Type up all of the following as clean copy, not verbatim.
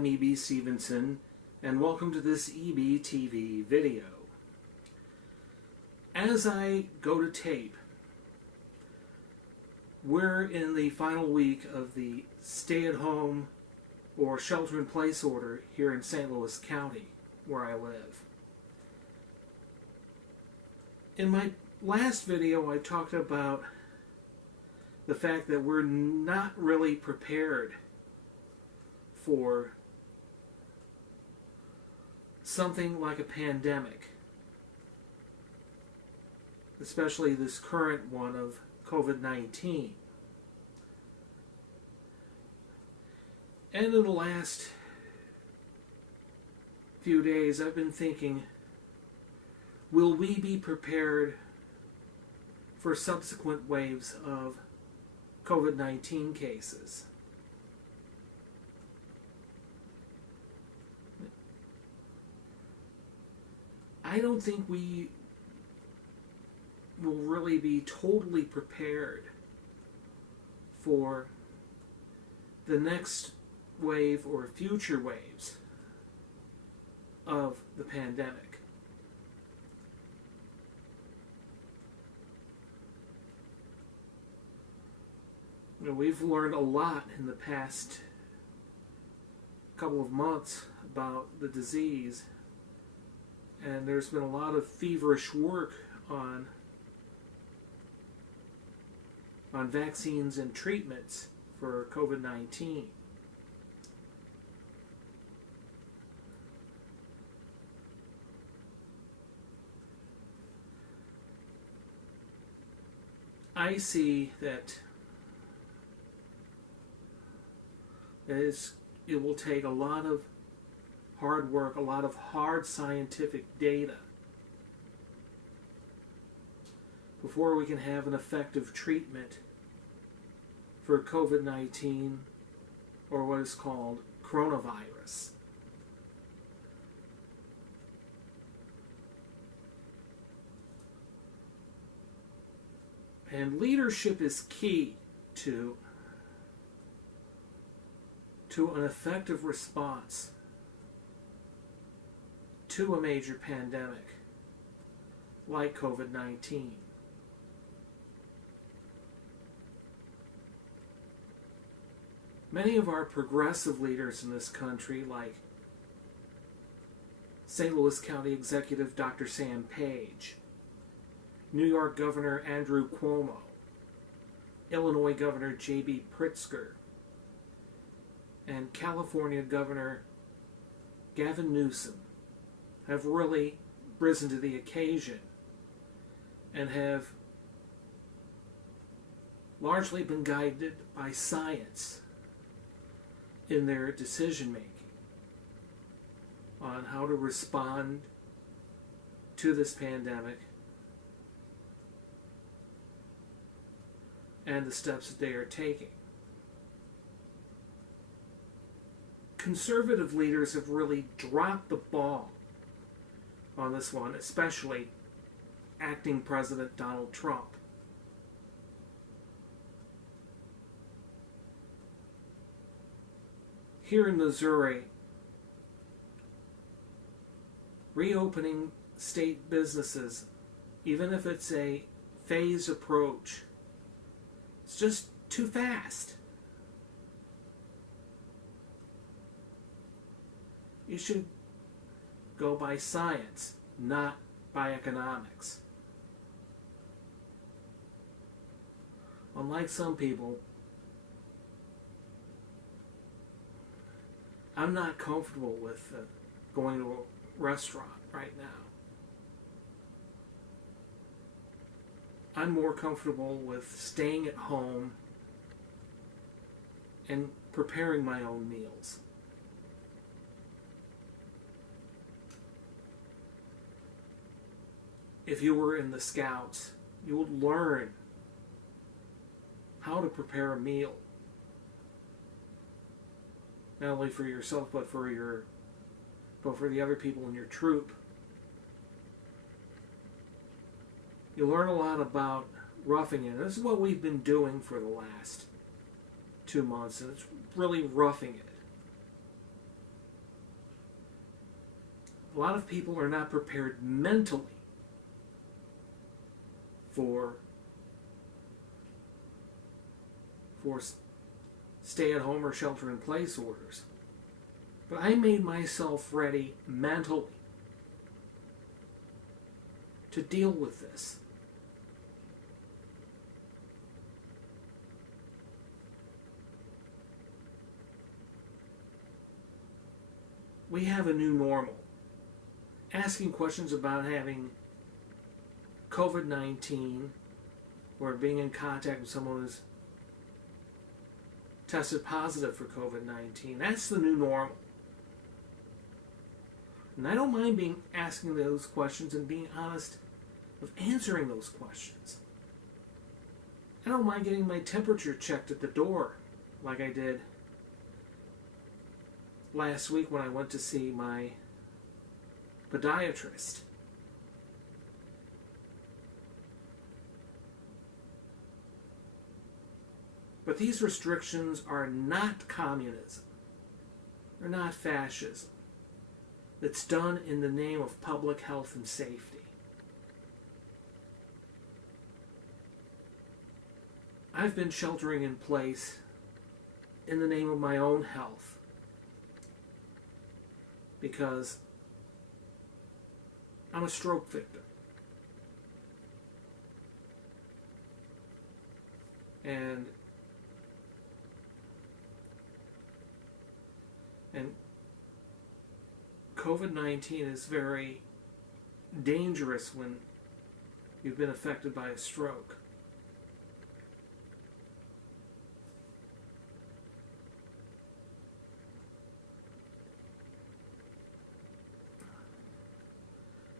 I'm E.B. Stevenson, and welcome to this E.B. TV video. As I go to tape, we're in the final week of the stay-at-home or shelter-in-place order here in St. Louis County, where I live. In my last video, I talked about the fact that we're not really prepared for something like a pandemic, especially this current one of COVID-19. And in the last few days, I've been thinking, will we be prepared for subsequent waves of COVID-19 cases? I don't think we will really be totally prepared for the next wave or future waves of the pandemic. You know, we've learned a lot in the past couple of months about the disease, and there's been a lot of feverish work on vaccines and treatments for COVID-19. I see that it will take a lot of hard work, a lot of hard scientific data before we can have an effective treatment for COVID-19 or what is called coronavirus. And leadership is key to an effective response to a major pandemic like COVID-19. Many of our progressive leaders in this country, like St. Louis County Executive Dr. Sam Page, New York Governor Andrew Cuomo, Illinois Governor J.B. Pritzker, and California Governor Gavin Newsom have really risen to the occasion and have largely been guided by science in their decision-making on how to respond to this pandemic and the steps that they are taking. Conservative leaders have really dropped the ball on this one, especially acting President Donald Trump. Here in Missouri, reopening state businesses, even if it's a phased approach, it's just too fast. You should go by science, not by economics. Unlike some people, I'm not comfortable with going to a restaurant right now. I'm more comfortable with staying at home and preparing my own meals. If you were in the Scouts, you would learn how to prepare a meal. Not only for yourself, but for the other people in your troop. You learn a lot about roughing it. This is what we've been doing for the last 2 months, and it's really roughing it. a lot of people are not prepared mentally for stay-at-home or shelter-in-place orders. But I made myself ready mentally to deal with this. We have a new normal. Asking questions about having COVID-19 or being in contact with someone who's tested positive for COVID-19, that's the new normal. And I don't mind asking those questions and being honest with answering those questions. I don't mind getting my temperature checked at the door, like I did last week when I went to see my podiatrist. But these restrictions are not communism. They're not fascism. It's done in the name of public health and safety. I've been sheltering in place in the name of my own health because I'm a stroke victim. And COVID-19 is very dangerous when you've been affected by a stroke.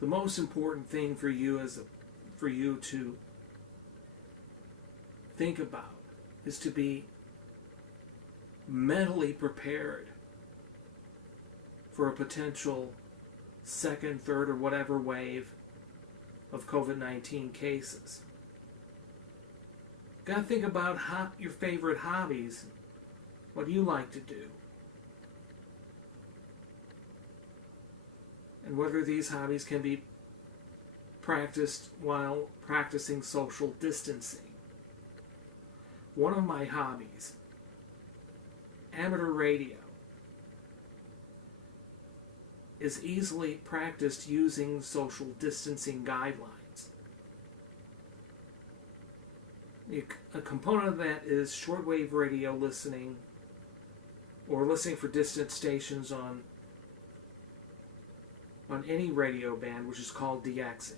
The most important thing for you to think about is to be mentally prepared for a potential second, third, or whatever wave of COVID-19 cases. Got to think about your favorite hobbies, what you like to do, and whether these hobbies can be practiced while practicing social distancing. One of my hobbies, amateur radio, is easily practiced using social distancing guidelines. A component of that is shortwave radio listening or listening for distant stations on any radio band, which is called DXing.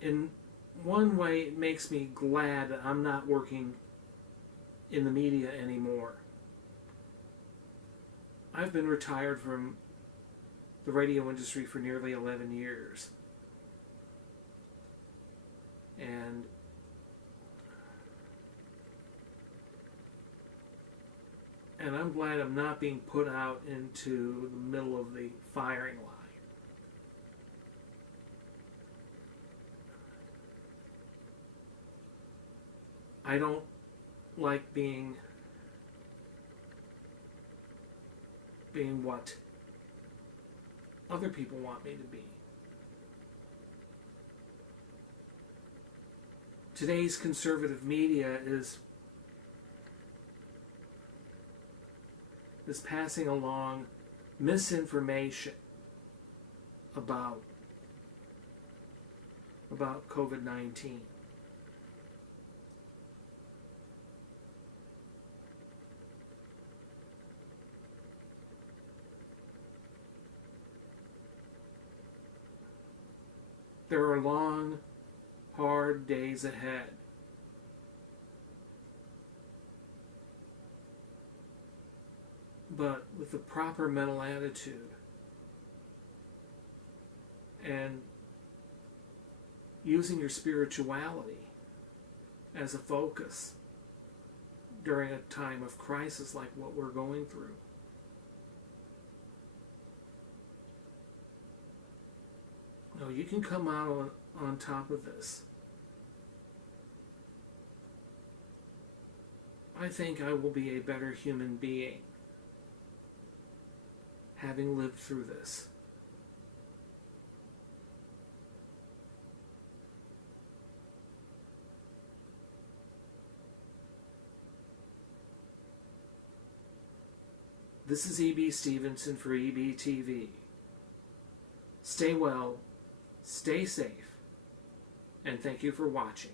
In one way, it makes me glad that I'm not working in the media anymore. I've been retired from the radio industry for nearly 11 years. And I'm glad I'm not being put out into the middle of the firing line. I don't like being what other people want me to be. Today's conservative media is passing along misinformation about COVID-19. There are long, hard days ahead. But with the proper mental attitude and using your spirituality as a focus during a time of crisis like what we're going through, you can come out on top of this. I think I will be a better human being having lived through this. This is E.B. Stevenson for EBTV. Stay well, stay safe, and thank you for watching.